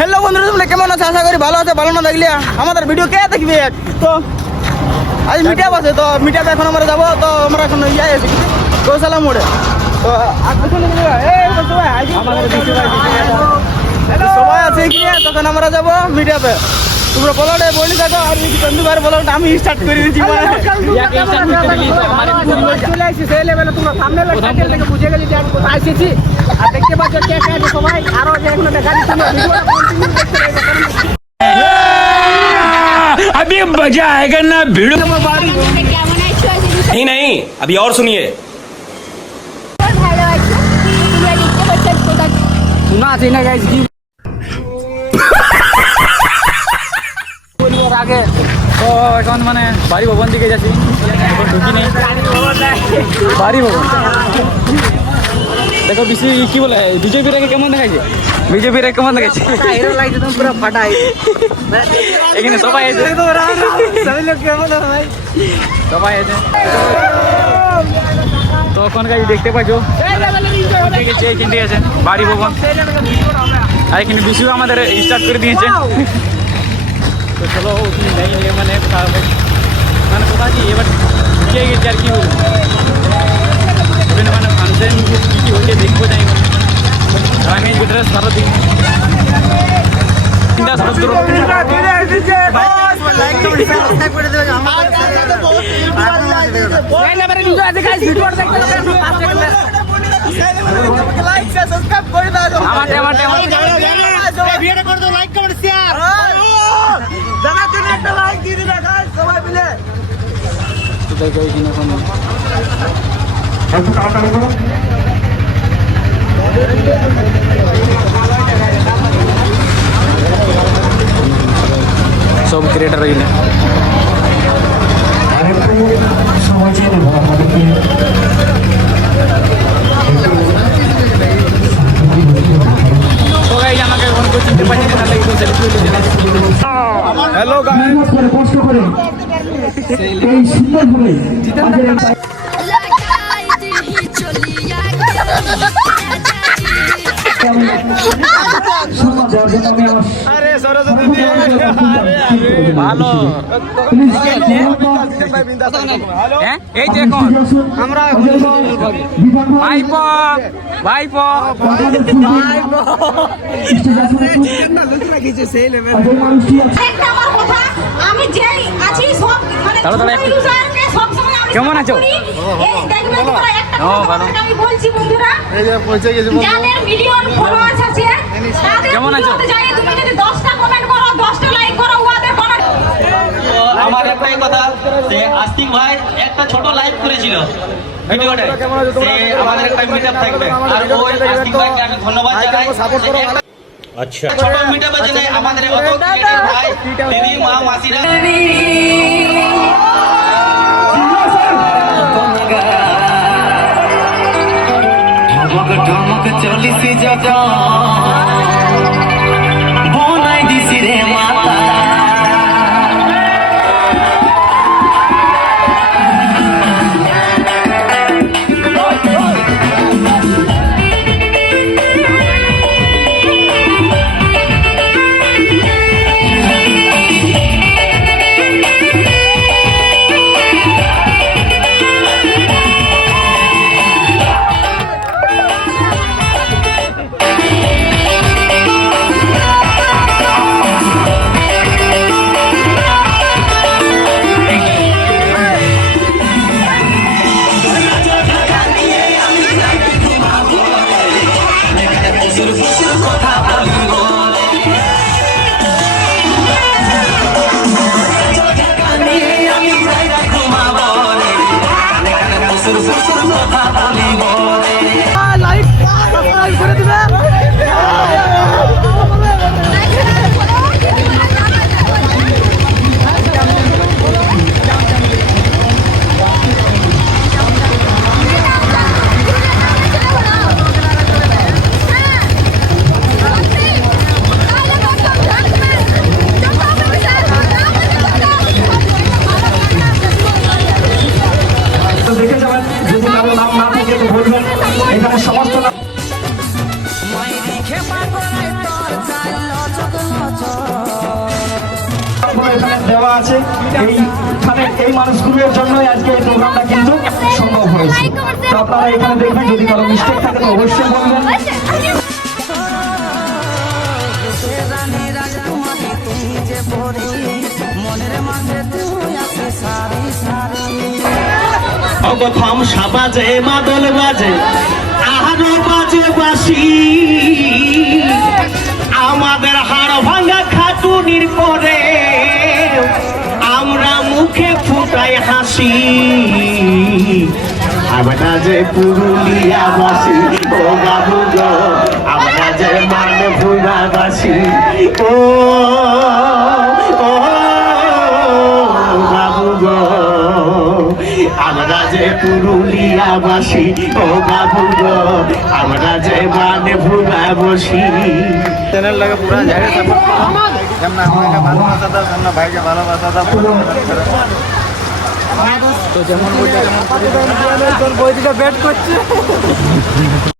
Hello বন্ধুরা, তোমরা কেমন আছো? আশা করি ভালো আছে। ভালো না থাকলে আমাদের ভিডিও কে দেখবে? তো আজ মিটআপ আছে, তো মিটআপে এখন আমরা যাবো। তো আমরা এখন আছি গৌশালা মোড়ে। তো সবাই আছে কি, তখন আমরা যাবো মিটআপে। তোমরা বলোটা বলি থাকো, আর চন্দুবার বলোটা আমি স্টার্ট করে দিচ্ছি। বুঝে গেলি যে আমি কোথায় এসেছি, আর দেখতে পাচ্ছ কে কে আছে সবাই। আরো যে এখানে দেখা দিচ্ছি अभी मजा आएगा ना भिड़ो। नहीं नहीं, अभी और सुनिए। শোনা আছে না গাইস কি আগে। তো এখন মানে বাড়ি ভবন দিকে যাচ্ছি, এখন ঢুকি নেই বাড়ি ভবন। দেখো বেশি কি বলে বিজেপির আগে কেমন দেখাচ্ছে, বিজেপির আগে কেমন দেখাচ্ছে পুরো ফাটা এখানে সবাই আছে, সবাই আছে। তো এখন গাড়ি দেখতে পাচ্ছ এখান থেকে আছে বাড়ি ভবন, আর এখানে বিশু আমাদের স্টার্ট করে দিয়েছে। তো চলো মানে মানে কোথায় কি এবার কে গেছে আর কি বলবো, মানে ফাংশন কী কী হচ্ছে দেখবো যাই আমি ড্রেস ভালো দিই সব ক্রিয়েটার রইলে হ্যালো কষ্ট করে এই সুন্দর ভাবে ভালো। এই যে এখন আমরা ভাইপো ভাইপো কেমন আছো? কেমন আছো? আমার একটাই কথা, যে আস্তিক ভাই একটা ছোট লাইভ করেছিল ভিডিওতে, সে আমাদের একটা মিটআপ থাকবে, আর ওই আস্তিক ভাইকে আমি ধন্যবাদ জানাই। अच्छा ছোট মিটআপ আছে আমাদের অত ক্রিয়েটিভ ভাই দিদি মা মাসিরা ঢমক চলিস জায়গা বনাই দিছি রে মাতা। আছে এইখানে এই মানুষগুলোর জন্যই আজকে এই প্রোগ্রামটা কিন্তু সম্ভব হয়েছে। তো আপনারা এখানে দেখবেন, যদি কারো মিস্টেক থাকে তো অবশ্যই বলবেন। অগথম সাবাজে মাদল বাজে আহারো বাজে বাসি, আমাদের হাড় ভাঙা খাটুনির পরে আমরা মুখে ফুটাই হাসি। আমরা যে পুরুলিয়া বাসি ও বাবু গো, আমরা যে মানে ভুলা বাসি ও ও বাবু গো, আমরা যে পুরুলিয়া বাসি ও বাবু গো, আমরা যে মানে ভুলা বসি। চ্যানেল লাগে পুরা জায়গা সাপোর্ট করো, যেমন আমাকে ভালোবাসা দাও, যেমন ভাইকে ভালোবাসা দাও। তো যেমন বলছে তেমন বইদিকে ব্যাট করছে।